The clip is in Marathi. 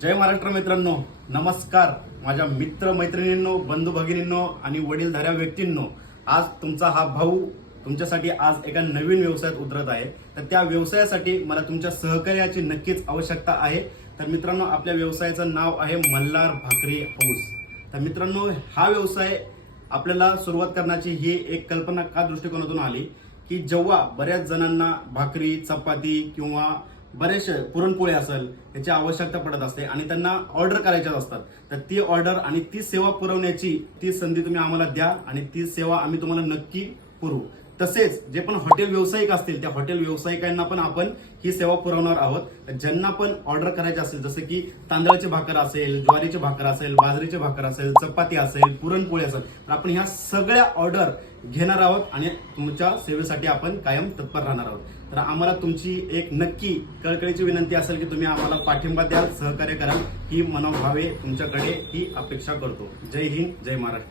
जय महाराष्ट्र मित्रांनो नमस्कार. माझ्या मित्र मैत्रिणींनो बंधू भगिनींनो आणि वडीलधाऱ्या व्यक्तींनो आज तुमचा हा भाऊ तुमच्यासाठी आज एका नवीन व्यवसायात उतरत आहे. तर त्या व्यवसायासाठी मला तुमच्या सहकार्याची नक्कीच आवश्यकता आहे. तर मित्रांनो आपल्या व्यवसायाचं नाव आहे मल्हार भाकरी हाऊस. तर मित्रांनो हा व्यवसाय आपल्याला सुरुवात करण्याची ही एक कल्पना का दृष्टिकोनातून आली? की जेव्हा बऱ्याच जणांना भाकरी चपाती किंवा बरेचसे पुरणपोळी असेल याची आवश्यकता पडत असते आणि त्यांना ऑर्डर करायच्याच असतात. तर ती ऑर्डर आणि ती सेवा पुरवण्याची ती संधी तुम्ही आम्हाला द्या आणि ती सेवा आम्ही तुम्हाला नक्की पुरवू. तसेच जे पण हॉटेल व्यावसायिक असतील त्या हॉटेल व्यावसायिकांना पण आपण ही सेवा पुरवणार आहोत. ज्यांना पण ऑर्डर करायचे असेल जसं की तांदळाचे भाकर असेल ज्वारीचे भाकर असेल बाजरीचे भाकर असेल चपाती असेल पुरणपोळी असेल तर आपण ह्या सगळ्या ऑर्डर घेणार आहोत आणि तुमच्या सेवेसाठी आपण कायम तत्पर राहणार आहोत. तर आम्हाला तुमची एक नक्की कळकळीची विनंती असेल की तुम्ही आम्हाला पाठिंबा द्याल सहकार्य कराल ही मनोभावे तुमच्याकडे ही अपेक्षा करतो. जय हिंद जय महाराष्ट्र.